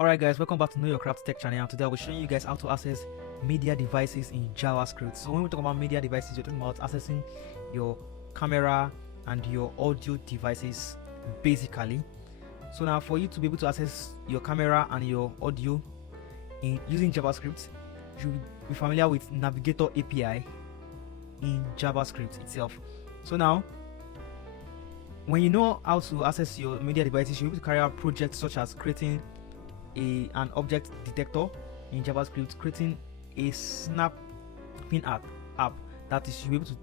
Alright guys, welcome back to Know Your Craft Tech channel. Today I'll be showing you guys how to access media devices in JavaScript. So when we talk about media devices, we're talking about accessing your camera and your audio devices basically. So now for you to be able to access your camera and your audio in using JavaScript, you should be familiar with Navigator API in JavaScript itself. So now when you know how to access your media devices, you'll be able to carry out projects such as creating an object detector in JavaScript, creating a snapping app that is you'll be able to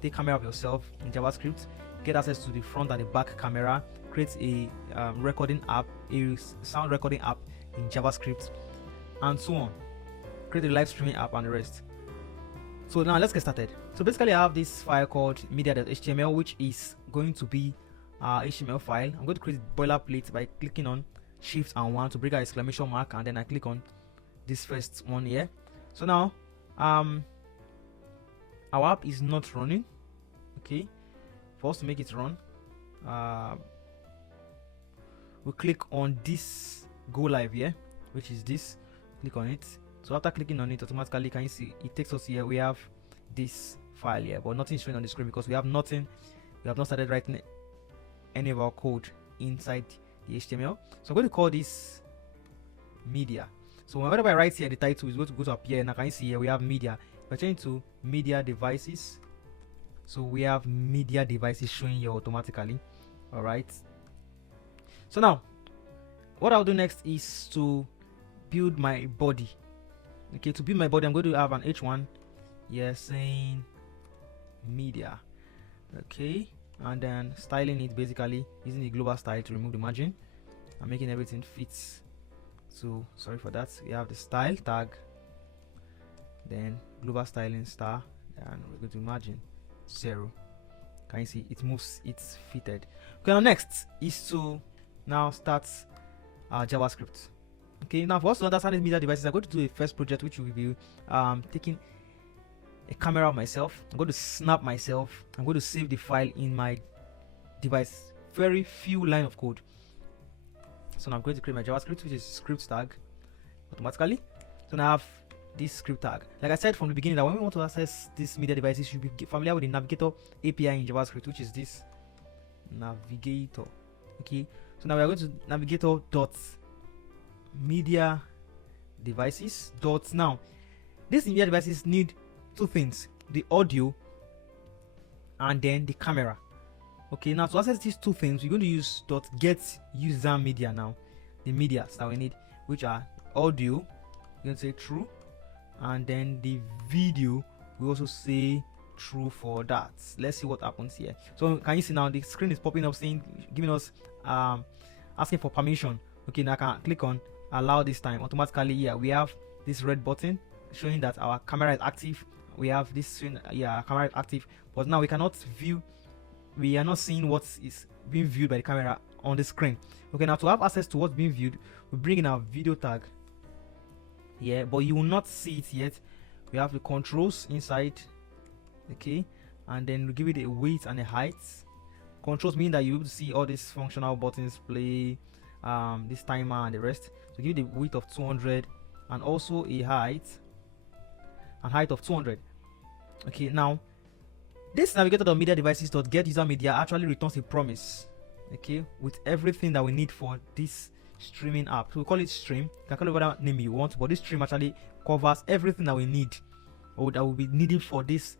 take camera of yourself in JavaScript, get access to the front and the back camera, create a recording app, a sound recording app in JavaScript, and so on. Create a live streaming app and the rest. So now let's get started. So basically I have this file called media.html, which is going to be our HTML file. I'm going to create boilerplate by clicking on Shift and 1 to bring an exclamation mark, and then I click on this first one here. So now our app is not running. Okay, for us to make it run, we click on this go live here, which is this. Click on it. So after clicking on it, automatically can you see it takes us here. We have this file here, but nothing is showing on the screen because we have not started writing any of our code inside the HTML. So I'm going to call this media. So whenever I write here, the title is going to go to appear, and I can see here we have media. If I change to media devices, so we have media devices showing here automatically. All right. So now what I'll do next is to build my body. Okay, to build my body, I'm going to have an h1 here saying media. Okay, and then styling it basically using the global style to remove the margin and making everything fit. So sorry for that. We have the style tag, then global styling star, and we're going to margin 0. Can you see it moves? It's fitted. Okay, now next is to now start JavaScript. Okay, now for us to understand media devices, I'm going to do a first project which will be taking a camera of myself. I'm going to snap myself. I'm going to save the file in my device. Very few line of code. So now I'm going to create my JavaScript, which is script tag automatically. So now I have this script tag. Like I said from the beginning, that when we want to access these media devices, you should be familiar with the Navigator API in JavaScript, which is this Navigator. Okay, so now we are going to Navigator dot media devices dot. Now these media devices need two things: the audio and then the camera. Okay, now to access these two things, we're going to use .get user media. Now the medias that we need, which are audio, we're going to say true, and then the video we also say true for that. Let's see what happens here. So can you see now the screen is popping up saying, giving us asking for permission. Okay, now I can click on allow this time. Automatically here we have this red button showing that our camera is active. We have this screen, our camera is active, but now we cannot view. We are not seeing what is being viewed by the camera on the screen. Okay, now to have access to what's being viewed, we bring in our video tag here, but you will not see it yet. We have the controls inside. Okay, and then we give it a weight and a height. Controls mean that you'll be able to see all these functional buttons, play, this timer and the rest. So give it a width of 200 and also a height of 200. Okay, now this Navigator.media devices.get user media actually returns a promise, okay, with everything that we need for this streaming app. So we call it stream. You can call it whatever name you want, but this stream actually covers everything that we need, or that will be needed for this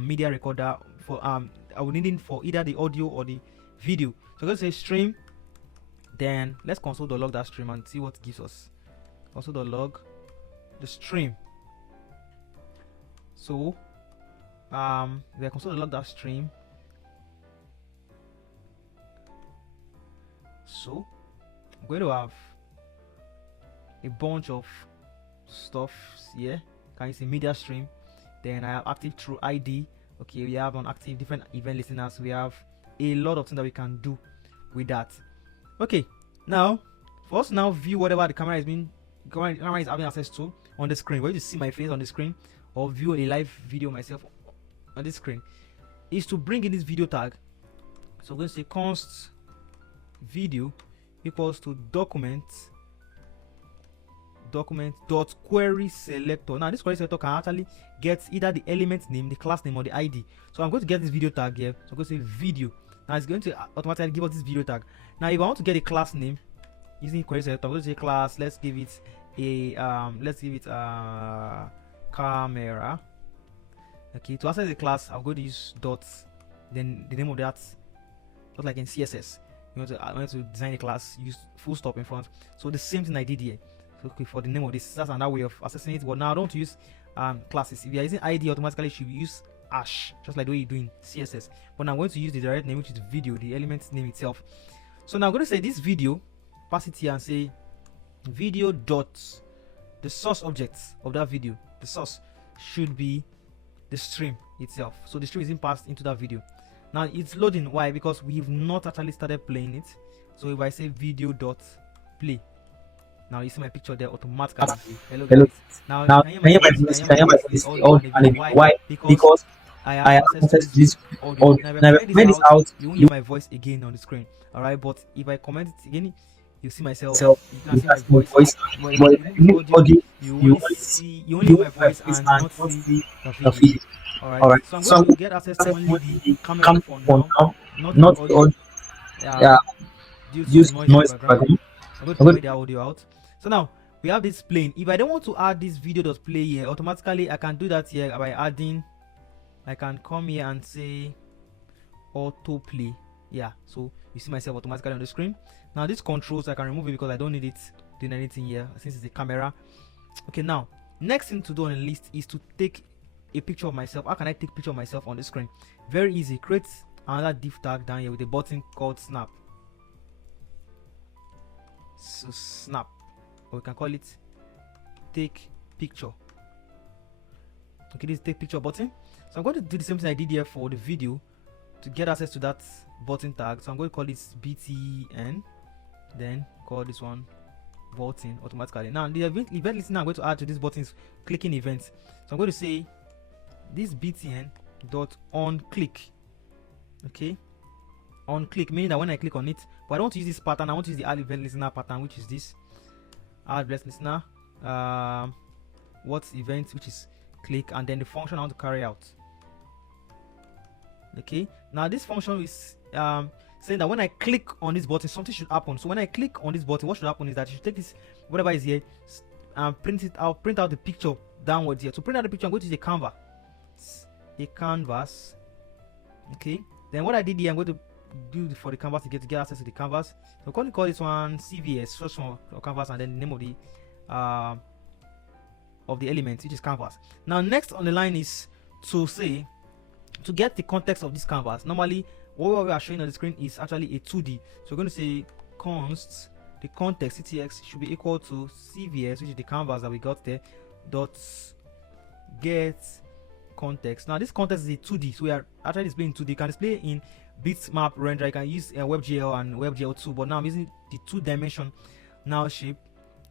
media recorder. For I will need it for either the audio or the video. So let's say stream. Then let's console.log that stream and see what it gives us. Console.log the stream. So we are console.log that stream. So I'm going to have a bunch of stuff here. Can you see media stream? Then I have active through ID. Okay, we have on active different event listeners. We have a lot of things that we can do with that. Okay, now for us to now view whatever the camera is having access to on the screen, where you see my face on the screen, or view a live video myself on this screen, is to bring in this video tag. So I'm going to say const video equals to document document dot query selector. Now this query selector can actually get either the element name, the class name, or the ID. So I'm going to get this video tag here. So I'm going to say video. Now it's going to automatically give us this video tag. Now if I want to get a class name using query selector, I'm going to say class. Let's give it a camera. Okay, to access the class, I'm going to use dot, then the name of that, just like in CSS. I want to design a class, use full stop in front. So the same thing I did here. So okay, for the name of this, that's another way of accessing it. But now I don't want to use classes. If you are using ID, automatically should use hash, just like the way you do in CSS. But now I'm going to use the direct name, which is video, the element name itself. So now I'm going to say this video, pass it here and say video dot the source object of that video. The source should be the stream itself. So the stream is being passed into that video. Now it's loading. Why? Because we've not actually started playing it. So if I say video dot play, now you see my picture there automatically. Hello guys. Now can you hear my voice? Why? Because I have access to this audio. Now if I comment this out, you won't hear my voice again on the screen. Alright, but if I comment it again, you see myself. You can see my voice. But if you audio, you only hear my voice and not see the video. Alright, so I'm going to get access to only the camera for now, not the audio. Due to the noise in the background. I'm going to take the audio out. So now we have this playing. If I don't want to add this video.play here, automatically I can do that here by adding. I can come here and say autoplay. Yeah, so you see myself automatically on the screen. Now these controls I can remove it because I don't need it doing anything here since it's a camera. Okay, now next thing to do on the list is to take a picture of myself. How can I take a picture of myself on the screen? Very easy. Create another div tag down here with a button called snap. So snap, or we can call it take picture. Okay, this is take picture button. So I'm going to do the same thing I did here for the video to get access to that button tag. So I'm going to call it btn, then call this one button automatically. Now the event listener I'm going to add to this button is clicking events. So I'm going to say this btn dot on click. Okay, on click meaning that when I click on it, but I don't want to use this pattern. I want to use the add event listener pattern, which is this add event listener what event, which is click, and then the function I want to carry out. Okay, now this function is saying that when I click on this button, something should happen. So when I click on this button, what should happen is that you should take this whatever is here and print it out, print out the picture downwards here. To print out the picture, I'm going to use a canvas. Okay, then what I did here, I'm going to do for the canvas to get access to the canvas. So I'm going to call this one CVS, source from canvas, and then the name of the element, which is canvas. Now next on the line is to say, to get the context of this canvas. Normally what we are showing on the screen is actually a 2D. So we're going to say const the context ctx should be equal to CVS, which is the canvas that we got there, dot get context. Now this context is a 2D, so we are actually displaying 2D. You can display in bitmap render. You can use WebGL and WebGL2, but now I'm using the 2-dimension now shape.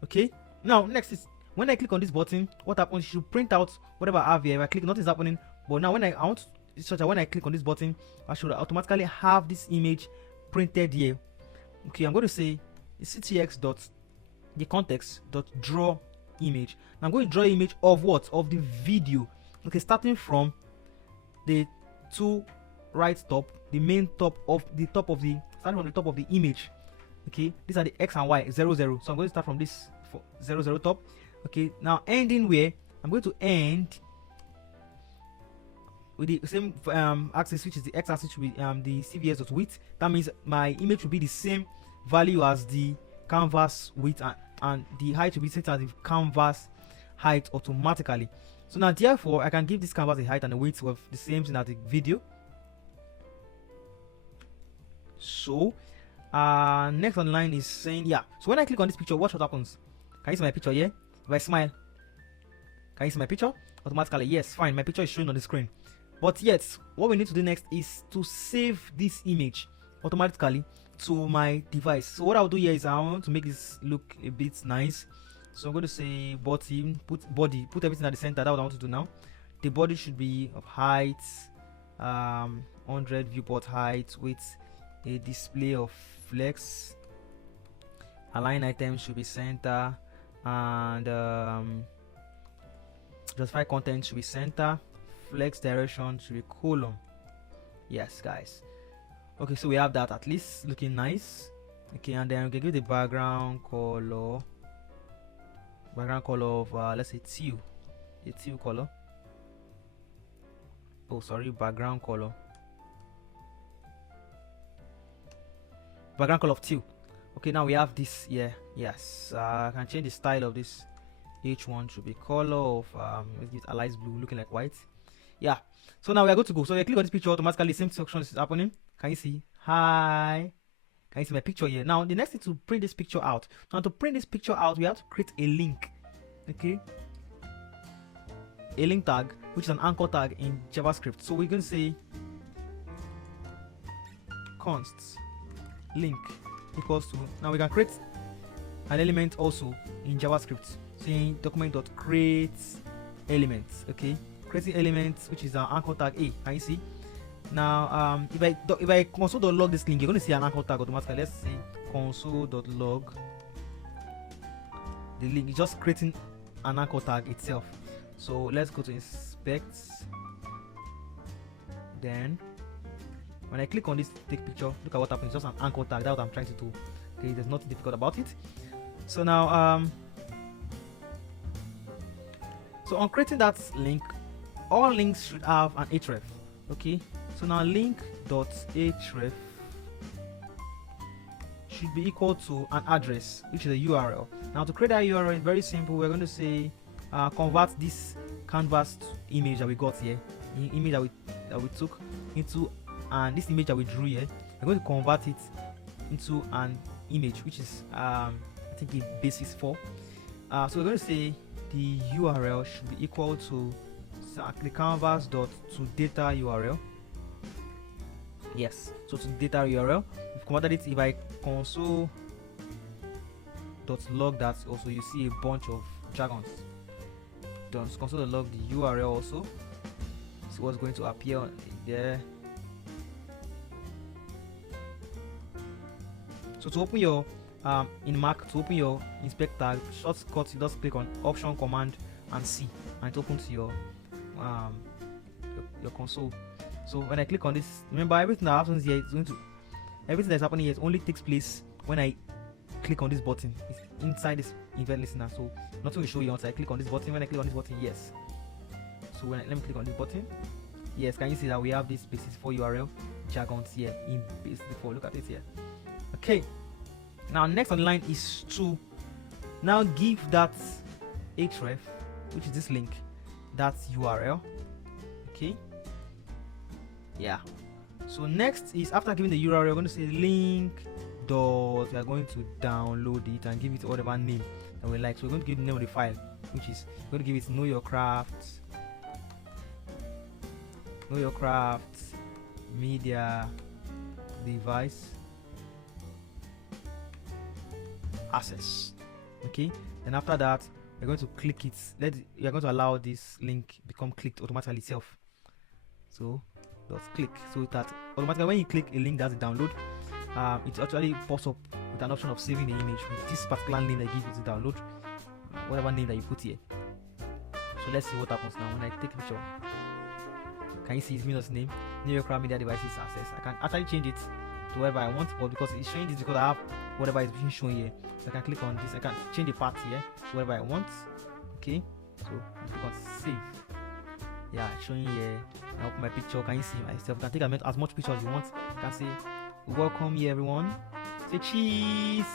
Okay, now next is when I click on this button, what happens? You should print out whatever I have here. If I click, nothing's happening. But now when I want to, such that when I click on this button, I should automatically have this image printed here. Okay, I'm going to say ctx dot the context dot draw image. Now I'm going to draw image of what? Of the video. Okay, starting from the two right top, the main top of the top of the starting from the top of the image. Okay, these are the x and y 0 0. So I'm going to start from this 0 0 top. Okay, now ending where I'm going to end with the same axis, which is the x-axis, with the CVS width. That means my image will be the same value as the canvas width, and the height will be set as the canvas height automatically. So now therefore I can give this canvas a height and a width of the same thing as the video. So next on the line is saying, yeah, so when I click on this picture, watch what happens. Can you see my picture here? If I smile, can you see my picture? Automatically, yes, fine, my picture is showing on the screen. But yet what we need to do next is to save this image automatically to my device. So what I'll do here is I want to make this look a bit nice. So I'm going to say bottom, put body, put everything at the center. That's what I want to do now. The body should be of height 100 viewport height with a display of flex. Align item should be center. and justify content should be center, flex direction should be column. Yes, guys. Okay, so we have that at least looking nice. Okay, and then we can give the background color of let's say teal, a teal color. Oh, sorry, background color of teal. Okay, now we have this here. Yes, I can change the style of this. H1 should be color of let's give it a light blue, looking like white. Yeah, so now we are good to go. So you click on this picture, automatically same section is happening. Can you see? Hi, can you see my picture here? Now the next thing to print this picture out. Now to print this picture out, we have to create a link. Okay, a link tag, which is an anchor tag in JavaScript. So we're going to say const link equals to, now we can create an element also in JavaScript, saying document.create elements. Okay, creating elements, which is our anchor tag A. Can you see? Now if I console.log this link, you're going to see an anchor tag automatically. Let's say console.log the link. It's just creating an anchor tag itself. So let's go to inspect. Then when I click on this take picture, look at what happens. Just an anchor tag. That's what I'm trying to do. Okay, there's nothing difficult about it. So now so on creating that link, all links should have an href. Okay, so now link.href should be equal to an address, which is a URL. Now to create that URL is very simple. We're going to say convert this canvas image that we got here, the image that we took into, and this image that we drew here, we're going to convert it into an image, which is I think the basis for. So we're going to say the URL should be equal to the canvas.toData URL. Yes, so to data URL, we've converted it. If I console.log that, also you see a bunch of dragons. Done. So console.log the URL also. See what's going to appear there. So to open your in Mac, to open your inspect tag, shortcut, you just click on Option, Command, and C, and it opens your console. So when I click on this, remember everything that happens here is going to, everything that's happening here only takes place when I click on this button. It's inside this event listener, so nothing will show you once I click on this button. When I click on this button, yes. So let me click on this button. Yes, can you see that we have this basis for URL jargons here in base before? Look at it here. Okay. Now next on the line is to now give that href, which is this link, that URL. Okay. Yeah. So next is, after giving the URL, we're going to say link dot, we are going to download it and give it whatever name that we like. So we're going to give the name of the file, which is, we're going to give it Know Your Craft media device access. Okay, then after that we're going to click it. We are going to allow this link become clicked automatically itself. So let's click, so that automatically when you click a link that's a download, it actually pops up with an option of saving the image with this particular name that gives you to download, whatever name that you put here. So let's see what happens now when I take a picture. Can you see his Windows name? Know Your Craft media devices access. I can actually change it to whatever I want, but because it's showing this, because I have whatever is being shown here, so I can click on this. I can change the path here to whatever I want. Okay, so I click on save. Yeah, showing here. I open my picture. Can you see myself? You can take as much picture as you want. You can say welcome here everyone. Say cheese.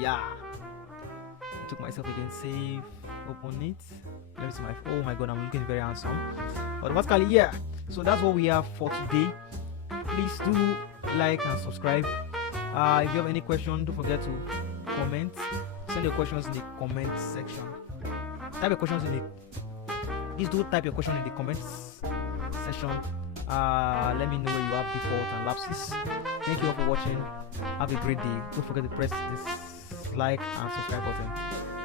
Yeah, I took myself again. Save. Open it. Let me see my, oh my god, I'm looking very handsome. But basically, yeah, so that's what we have for today. Please do like and subscribe. If you have any question, don't forget to comment. Send your questions in the comment section. Type your questions in the, please do type your question in the comments section. Let me know where you have default and lapses. Thank you all for watching. Have a great day. Don't forget to press this like and subscribe button.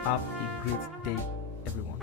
Have a great day, everyone.